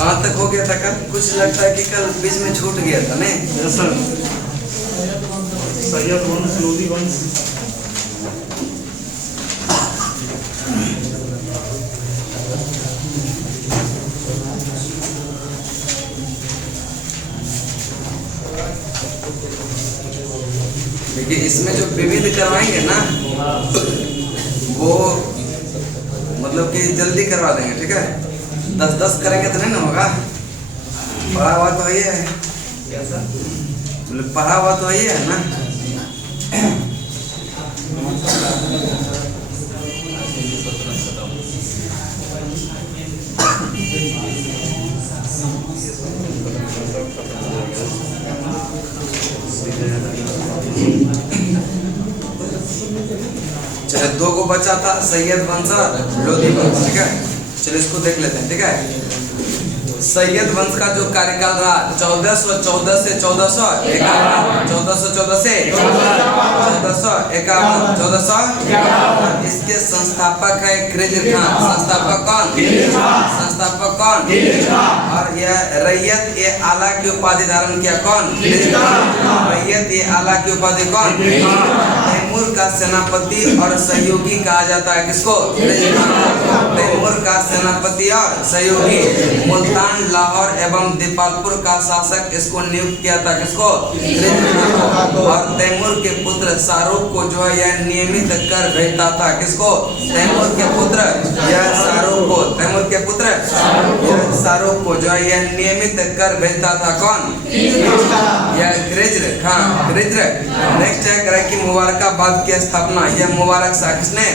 कहाँ तक हो गया था कल? कुछ लगता है कि कल बीच में छूट गया था नहीं? सर सैयद वंश, लोधी वंश। देखिए इसमें जो विविध करवाएंगे ना वो मतलब कि जल्दी करवा देंगे, ठीक है? 10-10 करेंगे तो नहीं ना होगा। पढ़ा हुआ तो ये है, पढ़ा हुआ तो ये है ना। चलो 2 को बचा था, सैयद वंश और लोधी वंश, ठीक है? चलो इसको देख लेते हैं, ठीक है? सैयद वंश का जो कार्यकाल रहा 1414 से 1451, 1414 से 1451, 1451। इसके संस्थापक है खिज़र खान। संस्थापक कौन? संस्थापक कौन? और यह रैयत ए आला की उपाधि धारण किया कौन? रैयत ए आला की उपाधि कौन? तैमूर का सेनापति और सहयोगी कहा जाता है किसको? तैमूर का सेनापति और सहयोगी। मुल्तान, लाहौर एवं दीपालपुर का शासक इसको नियुक्त किया था किसको? और तैमूर के पुत्र शाहरुख को जो है यह नियमित कर भेजता था किसको? तैमूर के पुत्र यह शाहरुख को, तैमूर के पुत्र यह शाहरुख को जो है यह नियमित कर भेजता था कौन? यह खिज़र खान। नेक्स्ट है कि मुबारकाबाद की स्थापना, यह मुबारक शाह किसने?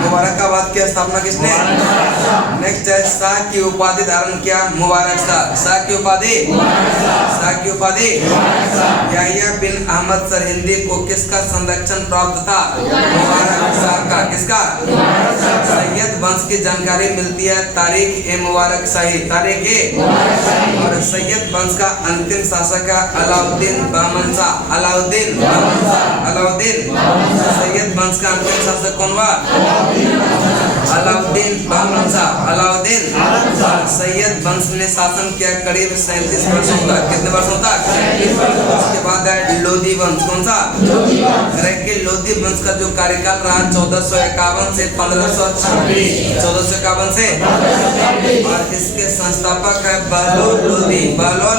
मुबारकाबाद की स्थापना किसने? नेक्स्ट है शाह की उपाधि धारण किया मुबारक शाह। शाह की उपाधि, शाह की उपाधि याह्या बिन अहमद सरहिंदी को किसका संरक्षण प्राप्त था? मुबारक शाह का। किसका? सैयद वंश की जानकारी मिलती है तारीख ए मुबारक शाही, तारीख ए। और सैयद वंश का अंतिम शासक है अलाउद्दीन बामन शाह। अलाउद्दीन, अलाउद्दीन। सैयद वंश का अंतिम शासक कौन हुआ? अलाउद्दीन बामन शाह, अलाउद्दीन। सैयद वंश ने शासन किया करीब 37 वर्षों तक। कितने वर्षों तक? उसके बाद है लोधी वंश। कौन सा? लोधी वंश का जो कार्यकाल रहा 1451 से 1526, 1451 से। और इसके संस्थापक है बहलोल लोधी। बहलोल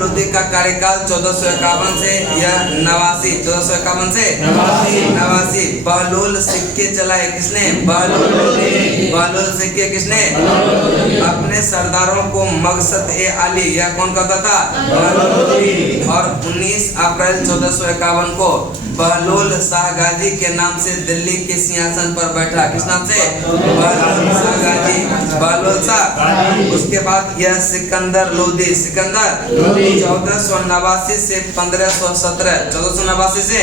लोधी का कार्यकाल 1451 से यह 89, 1451 से 89। बहलोल सिक्के चलाए किसने? बहलोल लोधी। बहलोल सिक्के किसने? अपने सरदारों को मकसद ए आली, यह कौन कहता था? और 19 अप्रैल 1451 को बहलोल शाह गाजी के नाम से दिल्ली के सिंहासन पर बैठा। किस नाम से? बहलोल शाह गाजी, बहलोल शाह। उसके बाद यह सिकंदर लोधी। सिकंदर 1489 से 1517, 1489 से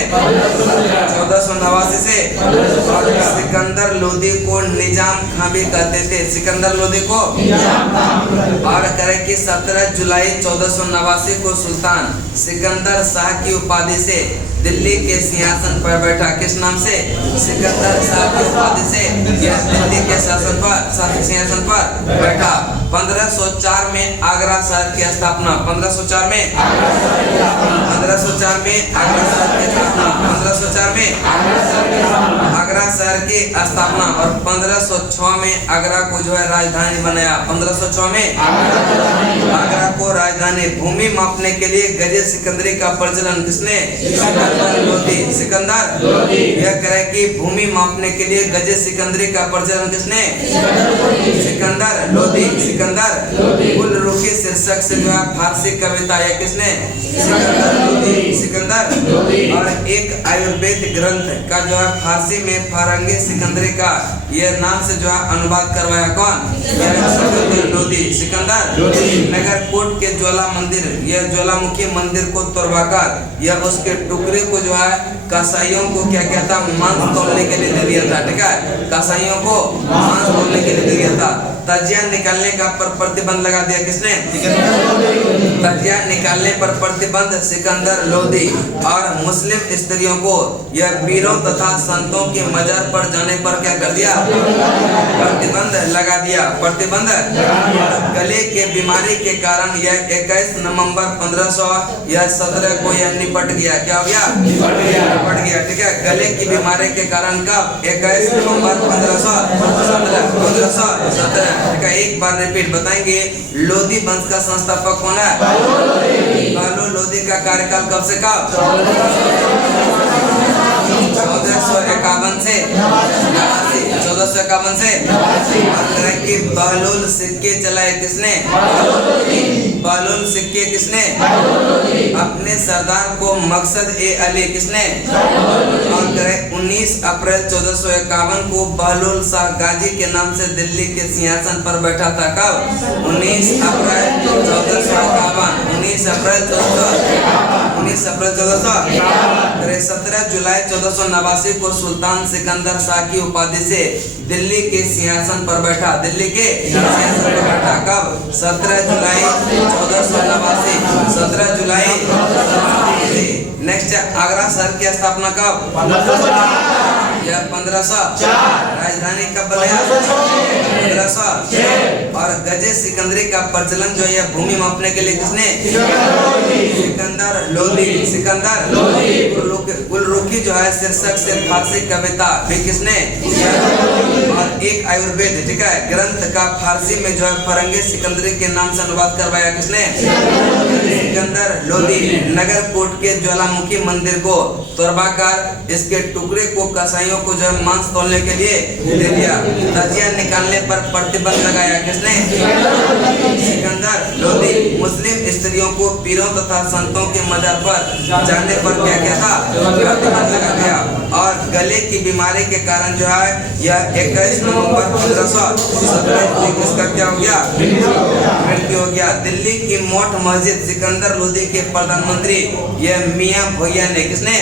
1489 से। और सिकंदर लोधी को निजाम खां भी कहते थे। सिकंदर लोधी को। और करे कि 17 जुलाई 1489 को सुल्तान सिकंदर शाह की उपाधि से दिल्ली के सिंहासन पर बैठा। किस नाम से? सिकंदर शाह की उपाधि से यह दिल्ली के सिंहासन पर बैठा। 1504 में आगरा शहर की स्थापना। 1504 में आगरा शहर की स्थापना। 1504 में आगरा शहर की स्थापना। और 1506 में आगरा को जो है राजधानी बनाया। 1506 में आगरा को राजधानी। भूमि मापने के लिए गजे सिकंदरी का प्रचलन किसने? सिकंदर लोधी। सिकंदर लोधी। यह करे कि भूमि मापने के लिए गजे सिकंदरी का प्रचलन किसने? सिकंदर लोधी। सिकंदर कुल रुखी शीर्षक से जो है फारसी कविता यह किसने? सिकंदर लोधी। सिकंदर लोधी। और एक आयुर्वेद ग्रंथ का जो है फारसी में फारंगी सिकंदरी का यह नाम से जो है अनुवाद करवाया कौन? सिकंदर लोधी। सिकंदर लोधी। नगरकोट के ज्वाला मंदिर, यह ज्वालामुखी मंदिर को तोड़वाकर यह उसके टुकड़े को जो है कसाईयों को क्या कहता? मांस तोड़ने के लिए दे दिया था। ठीक है, कसाईयों को मांस तोड़ने के लिए दे दिया था। तजिया निकालने का प्रतिबंध लगा दिया किसने? तजिया निकालने पर प्रतिबंध सिकंदर लोदी। और मुस्लिम स्त्रियों को यह पीरों तथा संतों के मजार पर जाने पर क्या कर दिया? प्रतिबंध लगा दिया। प्रतिबंध गले के बीमारी के कारण यह 21 नवंबर 1517 को यह निपट गया। क्या हो गया? निपट गया। ठीक है, गले की बीमारी के कारण कब? 21 नवंबर 1517। ठीक है, एक बार रिपीट बताएंगे। लोदी वंश का संस्थापक कौन है? बहलोल लोदी का कार्यकाल कब से कब? 1451 से 1451 से। बहलोल सिक्के चलाए किसने? बहलोल सिक्के किसने? अपने सरदार को मकसद ए अली किसने? और 19 अप्रैल 1451 को बहलोल शाह गाजी के नाम से दिल्ली के सिंहासन पर बैठा था। कब? 19 अप्रैल 1451। 19 अप्रैल 1451। 17 जुलाई 1489 को सुल्तान सिकंदर शाह की उपाधि से दिल्ली के सिंहासन पर बैठा। दिल्ली के सिंहासन पर बैठा। कब? 17 जुलाई 1489। 17 जुलाई। नेक्स्ट, आगरा शहर की स्थापना कब? 1500। राजधानी कब बनाया? 1500। और गजे सिकंदरी का प्रचलन जो है भूमि मापने के लिए किसने? सिकंदर लोदी। सिकंदर गुलरुखी जो है शीर्षक से फारसी कविता भी किसने? और एक आयुर्वेद, ठीक है, ग्रंथ का फारसी में जो है फरंगी सिकंदरी के नाम से अनुवाद करवाया किसने? सिकंदर लोदी। नगर कोट के ज्वालामुखी मंदिर को तोड़वाकर इसके टुकड़े को कसाईयों को जो मांस तोड़ने के लिए दे दिया। तजिया निकालने पर प्रतिबंध लगाया किसने? सिकंदर लोदी। मुस्लिम स्त्रियों को पीरों तथा संतों के मजार पर जाने पर क्या किया था? प्रतिबंध लगा दिया। और गले की बीमारी के कारण जो है यह 21 नवंबर 1517 को इसका क्या हो गया? मृत्यु हो गया। दिल्ली की मोट मस्जिद सिकंदर लोदी के प्रधानमंत्री यह मियां भैया ने किसने?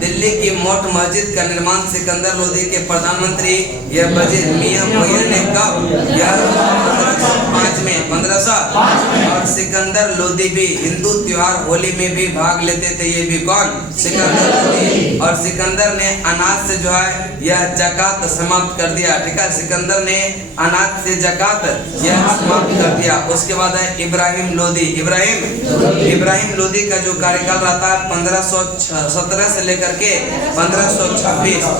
दिल्ली की मोट मस्जिद का निर्माण सिकंदर लोदी के प्रधानमंत्री यह वजीर मियां भैया ने कब? यह 1505 में 1505। और सिकंदर लोदी भी हिंदू त्योहार होली में भी भाग लेते थे। ये भी कौन? सिकंदर लोदी। और सिकंदर ने अनाज से जो है यह जकात समाप्त कर दिया। ठीक है, सिकंदर ने अनाज से जकात यह समाप्त कर दिया। उसके बाद है इब्राहिम लोदी। इब्राहिम लोदी का जो कार्यकाल रहता है 1517 से लेकर के 1526। और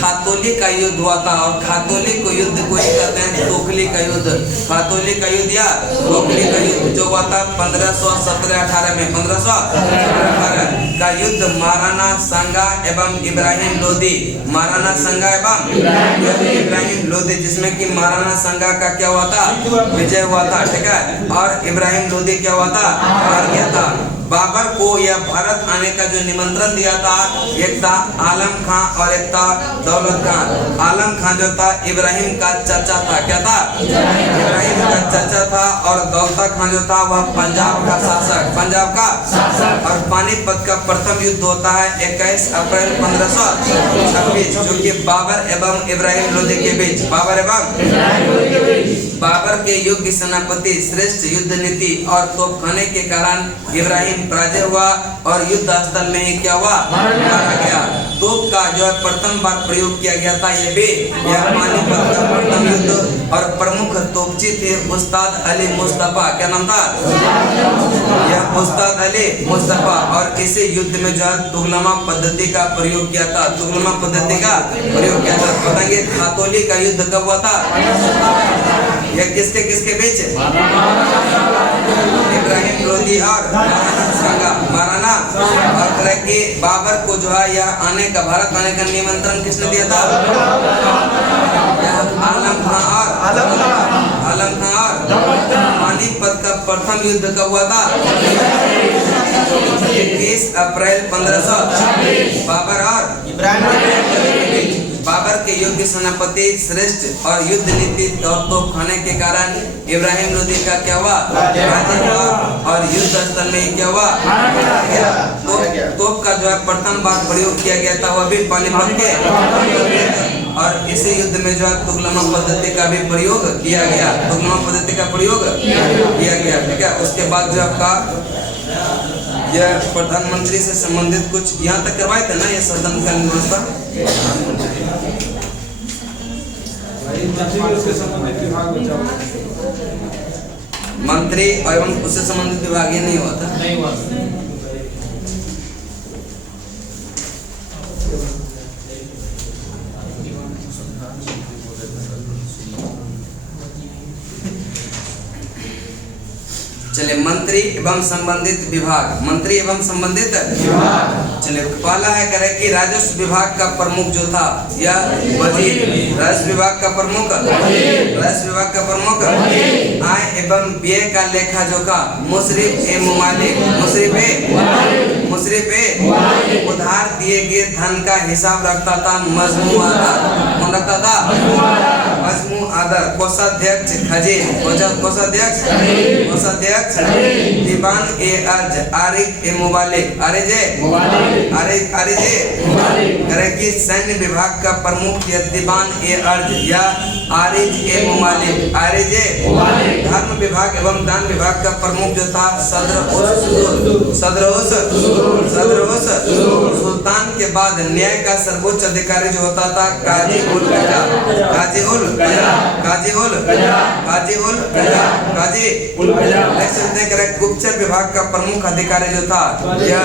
खातोली का युद्ध हुआ था। और खातोली को युद्ध को ही कहते हैं तोखली का युद्ध। खातोली का युद्ध या तोखली का युद्ध जो हुआ था 1517-18 में। 1518 का युद्ध महाराणा सांगा एवं इब्राहिम लोदी। महाराणा सांगा एवं इब्राहिम लोदी, जिसमें कि महाराणा सांगा का क्या हुआ था? विजय हुआ था। ठीक है, और इब्राहिम लोदी क्या हुआ था? हार गया था। बाबर को यह भारत आने का जो निमंत्रण दिया था, एक था आलम खां और एक था दौलत खां। आलम खां जो था इब्राहिम का चाचा था। क्या था? इब्राहिम का चाचा था। और दौलत खां जो था वह पंजाब का शासक। पंजाब का। और पानीपत का प्रथम युद्ध होता है 21 अप्रैल 1526 जो कि बाबर एवं इब्राहिम लोदी के बीच। बाबर के योग्य सेनापति श्रेष्ठ युद्ध नीति और तोपखाने के कारण इब्राहिम पराजय हुआ और युद्ध स्थल में ही क्या हुआ? मारा गया। तोप का जो है प्रथम बार प्रयोग किया गया था। ये भी यह पानीपत का प्रथम युद्ध। और प्रमुख तोपची थे उस्ताद अली मुस्तफा। क्या नाम था? यह उस्ताद अली मुस्तफा। और इसी युद्ध में जो है तुगलमा पद्धति का प्रयोग किया था। तुगलमा पद्धति का प्रयोग किया था। बताएंगे खातोली का युद्ध कब हुआ था? यह किसके किसके बीच? इब्राहिम लोदी और महाराणा। और कि बाबर को जो है यह आने का भारत आने का निमंत्रण किसने दिया था? आलम खां और पानीपत का प्रथम युद्ध कब हुआ था? 21 अप्रैल 1526। बाबर और इब्राहिम। बाबर के योग्य सेनापति श्रेष्ठ और युद्ध नीति और तोपखाने के कारण इब्राहिम लोदी का क्या हुआ? और युद्ध स्थल में क्या हुआ? तोप का जो है प्रथम बार प्रयोग किया गया था वह भी पानीपत के। और इसी युद्ध में जो है तुगलमा पद्धति का भी प्रयोग किया गया, तुगलमा पद्धति का प्रयोग किया गया। ठीक है, उसके बाद जो आपका यह प्रधानमंत्री से संबंधित कुछ यहाँ तक करवाए थे ना, ये सदनकालीन व्यवस्था मंत्री एवं उससे संबंधित विभाग ये नहीं हुआ था। चलिए, मंत्री एवं संबंधित विभाग, मंत्री एवं संबंधित विभाग। चलिए, पहला है करे कि राजस्व विभाग का प्रमुख जो था या वजीर, राजस्व विभाग का प्रमुख, राजस्व विभाग का प्रमुख, आय एवं व्यय का लेखा जोखा मुशर्रिफ ए मुमालिक, मुशर्रिफ ए उधार दिए गए धन का हिसाब रखता था मजमू आदर, कौन रखता था? मजमू आदर, कोषाध्यक्ष खजीन, कोषाध्यक्ष दीवान ए अर्ज आरिफ ए मुबालिक, करे कि सैन्य विभाग का प्रमुख या दीवान ए अर्ज या आरिज ए मुमालिक, धर्म विभाग एवं दान विभाग का प्रमुख जो था सदर सुल्तान के बाद न्याय का सर्वोच्च अधिकारी जो होता था काजी उल कजा। गुप्तचर विभाग का प्रमुख अधिकारी जो था यह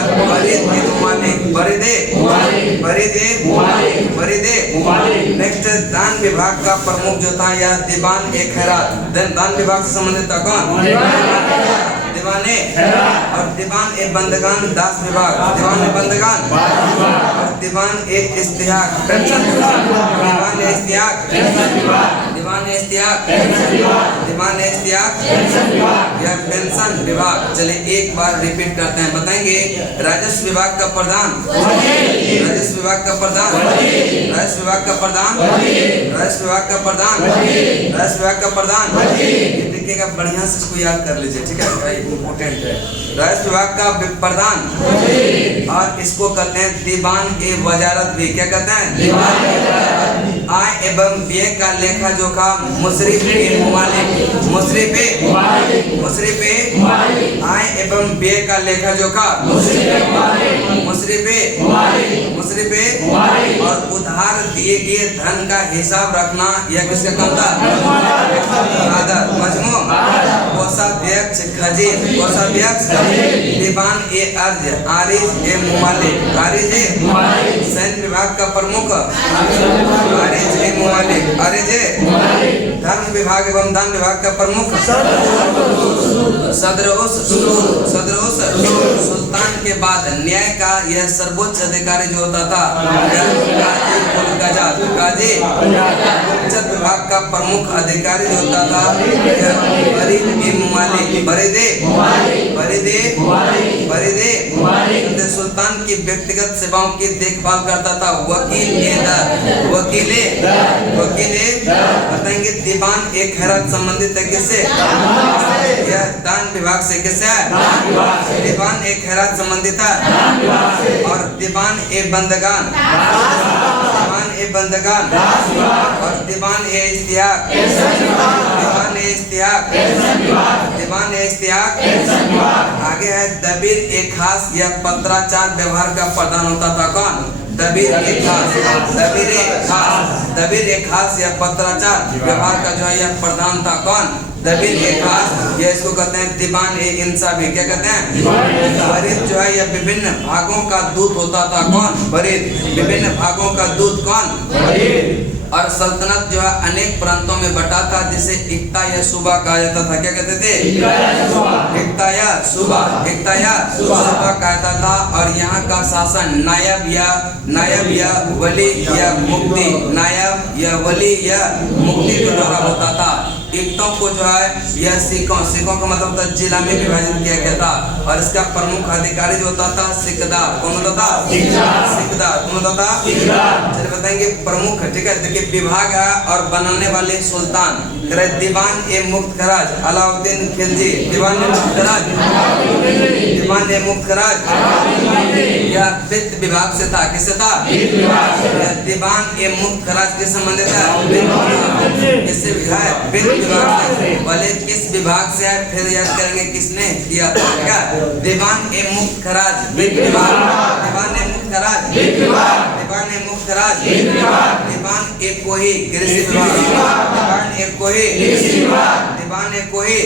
नेक्स्ट दान विभाग का प्रमुख जो था यह दीवान ए खैरात, दान विभाग से संबंधित था कौन? दीवाने और दीवान ए बंदगान दास विभाग, दीवान ए बंदगान और दीवान ए इस्तिहाक, दीवान ए इस्तिहाक, दीवान ए इस्तिहाक, दीवान ए इस्तिहाक या पेंशन विभाग। चलिए एक बार रिपीट करते हैं, बताएंगे राजस्व विभाग का प्रधान, राजस्व विभाग का प्रधान, राजस्व विभाग का प्रधान, राजस्व विभाग का प्रधान, राजस्व विभाग का प्रधान। ये देखिएगा, बढ़िया से इसको याद कर लीजिए, ठीक है भाई, इम्पोर्टेंट है। राजस्व विभाग का प्रधान और इसको कहते हैं दीवान ए वजारत भी, क्या कहते हैं? आय एवं व्यय का लेखा जोखा मुशर्रिफ ए मुमालिक, मुशर्रिफ ए आय एवं व्यय का लेखा जोखा मुशर्रिफ ए और उधार दिए गए धन का हिसाब रखना यह किसका काम था? आदर, मजमू, कोषाध्यक्ष खजीन, कोषाध्यक्ष दीवान ए अर्ज आरिज ए मुमालिक, सैन्य विभाग का प्रमुख आरिज ए मुमालिक, धर्म विभाग एवं दान विभाग का प्रमुख सदर सुल्तान के बाद न्याय का यह सर्वोच्च अधिकारी जो होता था काजी, गुप्तचर विभाग का प्रमुख अधिकारी जो होता था सुल्तान की व्यक्तिगत सेवाओं की देखभाल करता था वकील बताएंगे दीवान एक खैरात संबंधित है किससे? यह दान विभाग से, किससे है? दीवान एक खैरात संबंधित है और दीवान ए बंदगान, दीवान ए बंदगान और दीवान ए इस्तिहाक, दीवान ए इस्तिहाक, दीवान ए इस्तिहाक। आगे है दबीर एक खास या पत्राचार व्यवहार का प्रधान होता था कौन? दबीर एक खास, दबीर एक खास या पत्राचार व्यवहार का जो है यह प्रधान था कौन? दबीर एक खास, ये इसको कहते हैं दीवान ए इंसाफी, क्या कहते हैं? बरीद जो है यह विभिन्न भागों का दूत होता था कौन? बरीद, विभिन्न भागों का दूत कौन? और सल्तनत जो है अनेक प्रांतों में बटा था जिसे इक्ता या सूबा कहा जाता था, क्या कहते थे? इक्ता या सूबा कहा जाता था। और यहाँ का शासन नायब या वली या मुफ्ती, नायब या वली या मुफ्ती के द्वारा होता था। इक्तों को जो है यह सिखों का मतलब था जिला में विभाजित किया गया था और इसका प्रमुख अधिकारी जो होता था सिकदार, कौन होता था? सिकदार, कौन होता था? चलिए बताएंगे प्रमुख, ठीक है। देखिए विभाग है और बनाने वाले सुल्तान, दीवान ए मुफ्त खराज अलाउद्दीन खिलजी, दीवान ए मुफ्त खराज दीवान ए मुक्त खराज यह वित्त विभाग से था। किससे था? दीवान ए मुक्त खराज के संबंधित है किससे है? वित्त विभाग से। पहले किस विभाग से है फिर याद करेंगे किसने किया था। क्या? दीवान ए मुक्त खराज वित्त विभाग। दीवान ए मुक्त खराज दीवान ए मुक्त खराज दीवान ए कोही कृषि विभाग। दीवान ए कोही दीवान ए कोही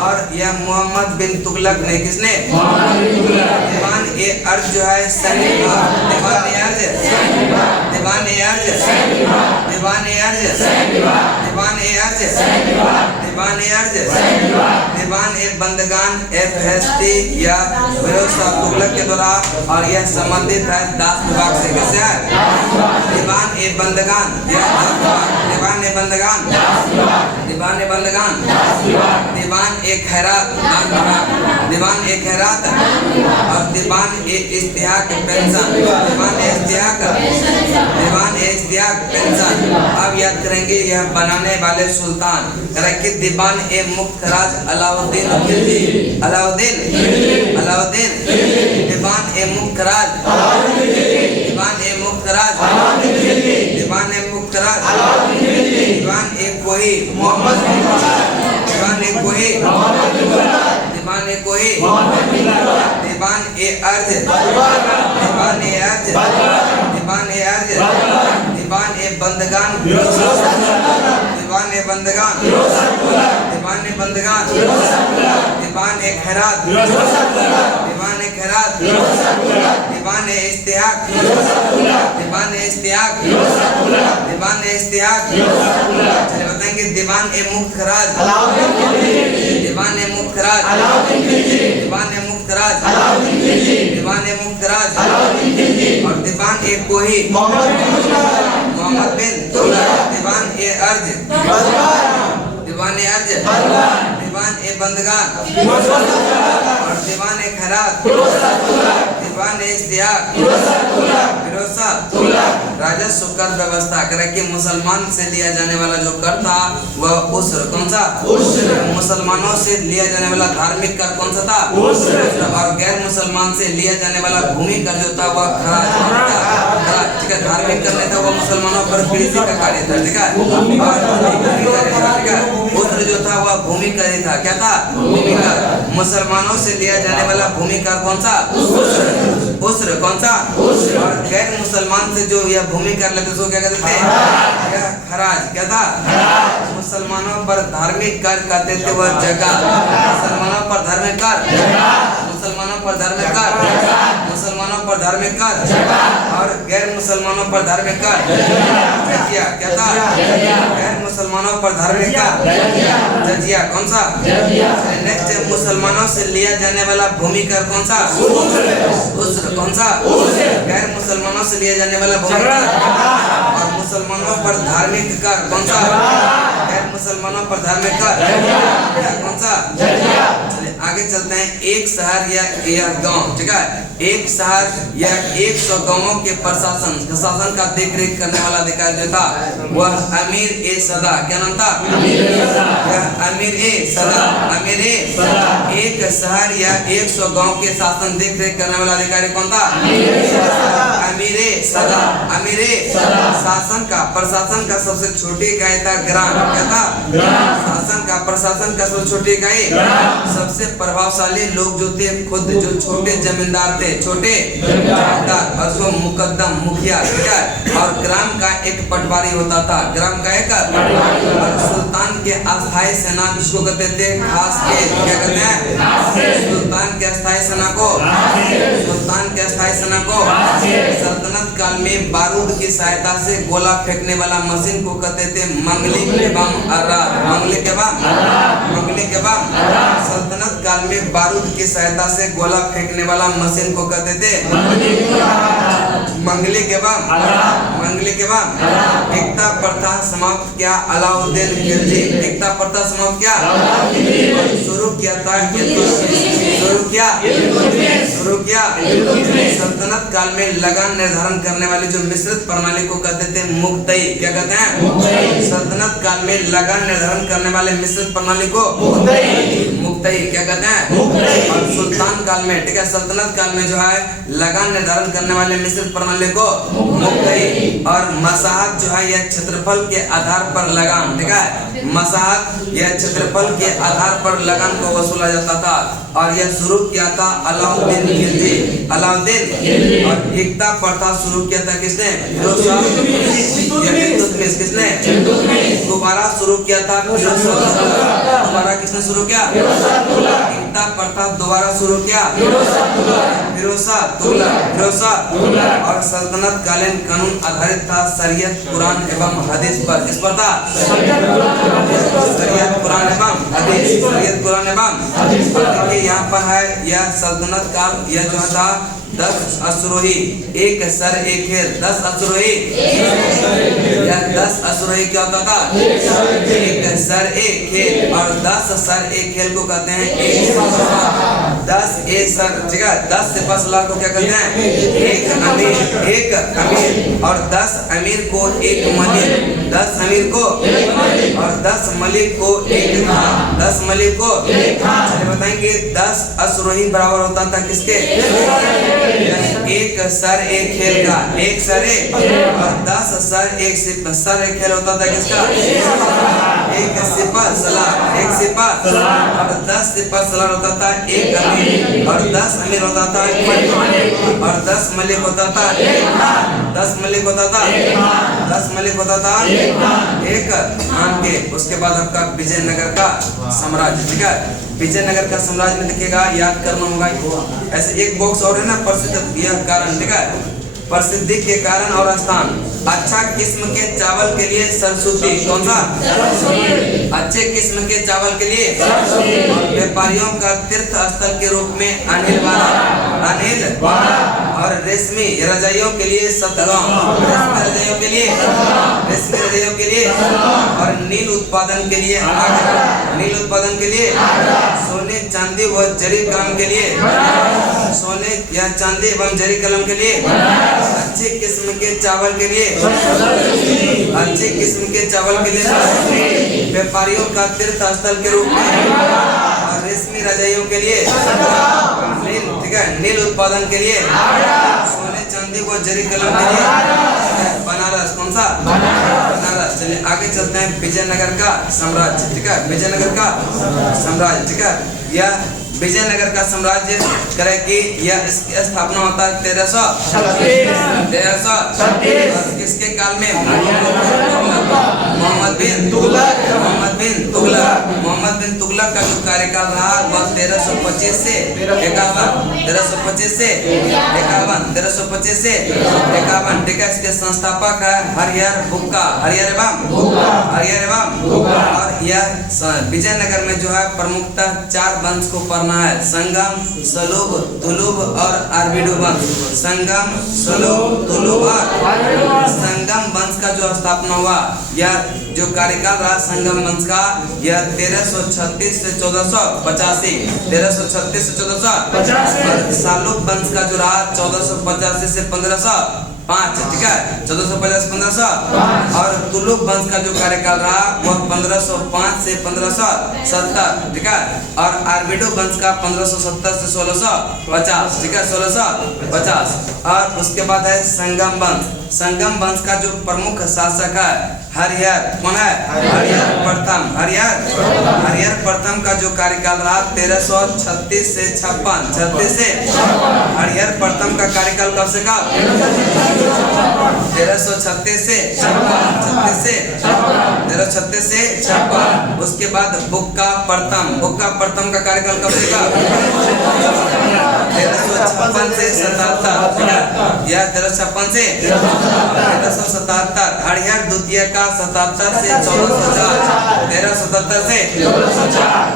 और यह मोहम्मद बिन तुगलक ने किसने? दीवान ए अर्ज जो है सैन्य विभाग। दीवान ए अर्ज दीवान ए अर्ज दीवान ए अर्ज दीवान ए अर्ज दीवान ए अर्ज दीवान ए बंदगान एफएसटी या फिरोज तुगलक के द्वारा और यह संबंधित है दास विभाग से। कैसे है? दीवान ए बंदगान या दीवान ए बंदगान दीवान ए बंदगान दीवान ए खैरात दान विभाग। दीवान ए खैरात और दीवान ए इस्तिहाक पेंशन। दीवान ए इस्तिहाक दीवान ए इस्तिहाक पेंशन। अब याद करेंगे यह बनाने वाले सुल्तान कि दीवान ए मुक्त खराज अलाउद्दीन खिलजी। अलाउद्दीन अलाउद्दीन दीवान ए मुक्त खराज दीवान ए मुक्त खराज दीवान ए मुक्त खराज दीवान ए कोही मोहम्मद दीवान ए कोही दीवान ए कोही दीवान ए अर्ज दीवान ए अर्ज दीवान ए अर्ज दीवान ए बंदगान दीवान ए बंदगान दीवान ए बंदगान दीवान ए खैरात दीवान ए खैरात दीवान ए इस्तिहाक दीवान ए इस्तिहाक दीवान ए इस्तिहाक। चलिए बताएंगे दीवान ए मुक्त खराज दीवान ए मुक्त खराज दीवान ए मुक्त खराज दीवान ए मुक्त खराज और दीवान ए कोही मोहम्मद बिन तुगलक। दीवान ए अर्ज दीवान ए अर्ज दीवान ए बंदगान और दीवान ए खैरात दीवान ए इस्तिहाक फिरोज राजस्व कर व्यवस्था करे कि मुसलमान से लिया जाने वाला जो कर था वह उस्र। कौन सा? मुसलमानों से लिया जाने वाला धार्मिक कर कौन सा था? और गैर मुसलमान से लिया जाने वाला भूमि कर जो था वह खराज। ठीक है, धार्मिक कर नहीं था वह मुसलमानों पर कृषि का कार्य था। ठीक है, उस्र जो था वह भूमि कर ही था। क्या था? भूमि कर। मुसलमानों से लिया जाने वाला भूमि कर कौन सा? उस्र। कौन सा? और गैर मुसलमान से जो यह भूमि कर लेते तो क्या कहते थे? खराज। क्या था? मुसलमानों पर धार्मिक कर कहते थे वह जगह। मुसलमानों पर धार्मिक कर मुसलमानों पर धार्मिक कर मुसलमानों पर धार्मिक कर और गैर मुसलमानों पर धार्मिक कर जजिया। क्या था? गैर मुसलमानों पर धार्मिक कर जजिया। कौन सा? नेक्स्ट मुसलमानों से लिया जाने वाला भूमि कर कौन सा? उस्र। कौन सा? गैर मुसलमानों से लिया जाने वाला भूमि कर और मुसलमानों पर धार्मिक कर कौन सा? गैर मुसलमानों पर धार्मिक कर कौन सा? चलिए आगे चलते हैं। एक शहर या गांव। ठीक है, एक शहर या 100 गांवों के प्रशासन का देख रेख करने वाला अधिकारी जो था वह अमीर ए सदा। क्या नाम था? अमीर ए सदा। अमीर ए एक शहर या 100 गांव के शासन देख रेख करने वाला अधिकारी कौन था? अमीर ए सदा। अमीर ए शासन का प्रशासन का सबसे छोटी इकाई था ग्राम। क्या था? शासन का प्रशासन का सबसे छोटी इकाई। सबसे प्रभावशाली लोग जो थे खुद जो छोटे जमींदार थे, छोटे जमींदार और उसको मुकद्दम मुखिया। ठीक है, और ग्राम का एक पटवारी होता था। ग्राम का एक और सुल्तान के अस्थायी सेना जिसको कहते थे खास के। क्या कहते हैं? सुल्तान के अस्थायी सेना को सल्तनत काल में बारूद की सहायता से गोला फेंकने वाला मशीन को कहते थे मंगली के बम अर्रा। मंगली के बम सल्तनत काल में बारूद की सहायता से गोला फेंकने वाला मशीन को कहते थे मंगली के बम। एकता प्रथा समाप्त किया अलाउद्दीन खिलजी। एकता प्रथा समाप्त किया शुरू किया था शुरू किया सल्तनत काल में लगान निर्धारण करने वाली जो मिश्रित प्रणाली को कहते थे मुक्तई। क्या कहते हैं? सल्तनत काल में लगान निर्धारण करने वाले मिश्रित प्रणाली को मुक्तई मुक्तई, क्या कहते हैं? और सुल्तान काल में, ठीक है, सल्तनत काल में जो है लगान निर्धारण करने वाले मिश्रित प्रणाली को मुक्तई। और मसाहत जो है यह क्षेत्रफल के आधार पर लगान, ठीक है, मसाहत यह क्षेत्रफल के आधार पर लगान को वसूला जाता था। और यह शुरू किया था अलाउद्दीन खिलजी, अलाउद्दीन। और एकता प्रथा शुरू किया था किसने? फिरोज शाह, किसने? दोबारा शुरू किया था फिरोज शाह, दोबारा किसने शुरू किया? एकता प्रथा दोबारा शुरू किया फिरोज शाह तुगलक। और सल्तनत कालीन कानून आधारित था शरीयत, कुरान एवं हदीस पर। किस पर था? शरीयत, कुरान एवं हदीस, शरीयत, कुरान एवं हदीस। यहाँ पर है यह सल्तनत काल, यह जो था 10 अश्रोही, एक सर एक खेल, 10 अश्रोही, यह 10 अश्रोही क्या होता था? एक सर एक खेल। और 10 सर एक खेल को कहते हैं एक 10 एक सर, ठीक है, 10 सिपहसालार को क्या कहते हैं? एक अमीर, एक अमीर। और 10 अमीर को एक मलिक, 10 अमीर को और 10 मलिक को एक खान, 10 मलिक को चलिए बताएंगे 10 अश्रोही बराबर होता था किसके? एक सर एक खेल का, एक सर एक। और 10 सर एक सर एक खेल होता था किसका? एक सिपहसालार, एक सिपहसालार। और 10 सिपहसालार होता था एक अमीर। और 10 अमीर होता था मलिक। और 10 मलिक होता था 10 मलिक होता था 10 मलिक होता था एक खान के। उसके बाद आपका विजयनगर का साम्राज्य, ठीक है, विजयनगर का साम्राज्य में देखिएगा, याद करना होगा। ऐसे एक बॉक्स और है ना, प्रसिद्ध यह कारण, ठीक है, प्रसिद्धि के कारण और स्थान। अच्छा किस्म के चावल के लिए सरस्वती, कौन सा? अच्छे किस्म के चावल के लिए। और व्यापारियों का तीर्थ स्थल के रूप में अनिल और रेशमी रजाइयों के लिए सतगांव, रेशमी रजाइयों के लिए, रेशमी रजाइयों के लिए। और नील उत्पादन के लिए आगरा, नील उत्पादन के लिए। सोने चांदी व जरी काम के लिए, सोने या चांदी एवं जरी कलम के लिए। अच्छे किस्म के चावल के लिए, अच्छे किस्म के चावल के लिए। व्यापारियों का तीर्थ स्थल के रूप में। और रेशमी रजाइयों के लिए नील, ठीक है, नील उत्पादन के लिए। सोने चांदी व जरी कलम के लिए बनारस, कौन सा? बनारस। चलिए आगे चलते हैं विजयनगर का साम्राज्य, ठीक है, विजयनगर का साम्राज्य, ठीक है। यह विजयनगर का साम्राज्य करे कि यह इसकी स्थापना होता है 1336 किसके काल में? मोहम्मद बिन तुगलक का जो कार्यकाल रहा वह 1325 से 51, ठीक है। इसके संस्थापक है हरिहर बुक्का, हरिहर एवं। और यह विजयनगर में जो है प्रमुखतः 4 वंश को पढ़ना है, संगम, सलूब, तुलुब और आर्बिडो वंश। संगम, सलूब, तुलुब और संगम वंश का जो स्थापना हुआ, यह जो कार्यकाल रहा संगम वंश का, यह 1336 से 1485, 1336 से 1485। और सालूब वंश का जो रहा 1485 से 1505, ठीक है, 1450 से 1500। और तुलुक वंश का जो कार्यकाल रहा वह 1505 से 1570, ठीक है। और आर्बिडो वंश का 1570 से 1650, ठीक है, 1650। और उसके बाद है संगम वंश। संगम वंश का जो प्रमुख शासक है हरिहर, कौन है? हरिहर प्रथम। हरिहर प्रथम का जो कार्यकाल रहा 1336 से 56, 36 से। हरिहर प्रथम का कार्यकाल कब से कब? 1336 से 1336 से 56। उसके बाद बुक्का प्रथम का कार्यकाल कब से कब? 1356 से 77, यह 1356 से 1377। हरिहर द्वितीय का 77 से 1404, 1377 से।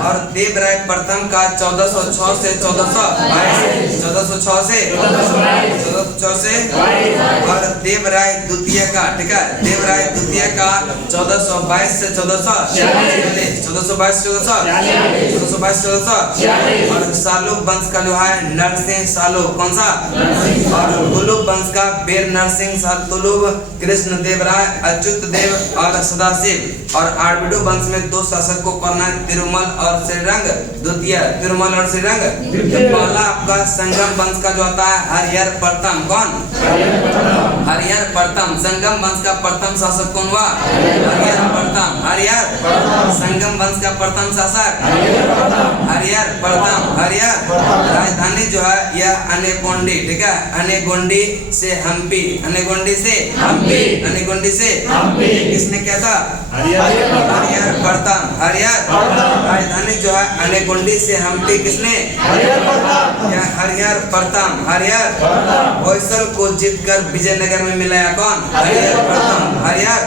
और देवराय प्रथम का 1406 से 1422, 1406 से 1406 से। और देवराय द्वितीय का, ठीक है, देवराय द्वितीय का 1422 से 1442, 1422 से 1442, और सालुक वंश का जो है नरसिंह सालुक, कौन सा, और तुलुक वंश का वीर नरसिंह तुलुक, कृष्ण देवराय, अच्युत देव और सदाशिव, और आर्बिडो वंश में 2 शासक को पढ़ना है, तिरुमल और श्रीरंग द्वितीय, तिरुमल और श्रीरंग। पहला आपका संगम वंश का जो होता है हरिहर प्रथम, कौन, हरिहर प्रथम, संगम वंश का प्रथम शासक कौन हुआ, हरिहर प्रथम, हरिहर संगम वंश का प्रथम शासक हरिहर प्रथम, हरिहर। राजधानी जो है यह अनेगोंडी, ठीक है, अनेगोंडी से हम्पी, अनेगोंडी से हम्पी, अनेगोंडी से हम्पी, किसने क्या था, हरिहर प्रथम, हरिहर। राजधानी जो है अनेगोंडी से हम्पी, किसने, हरिहर प्रथम, हरिहर। होयसल को जीतकर विजयनगर में मिलाया कौन, हरिहर प्रथम, हरिहर।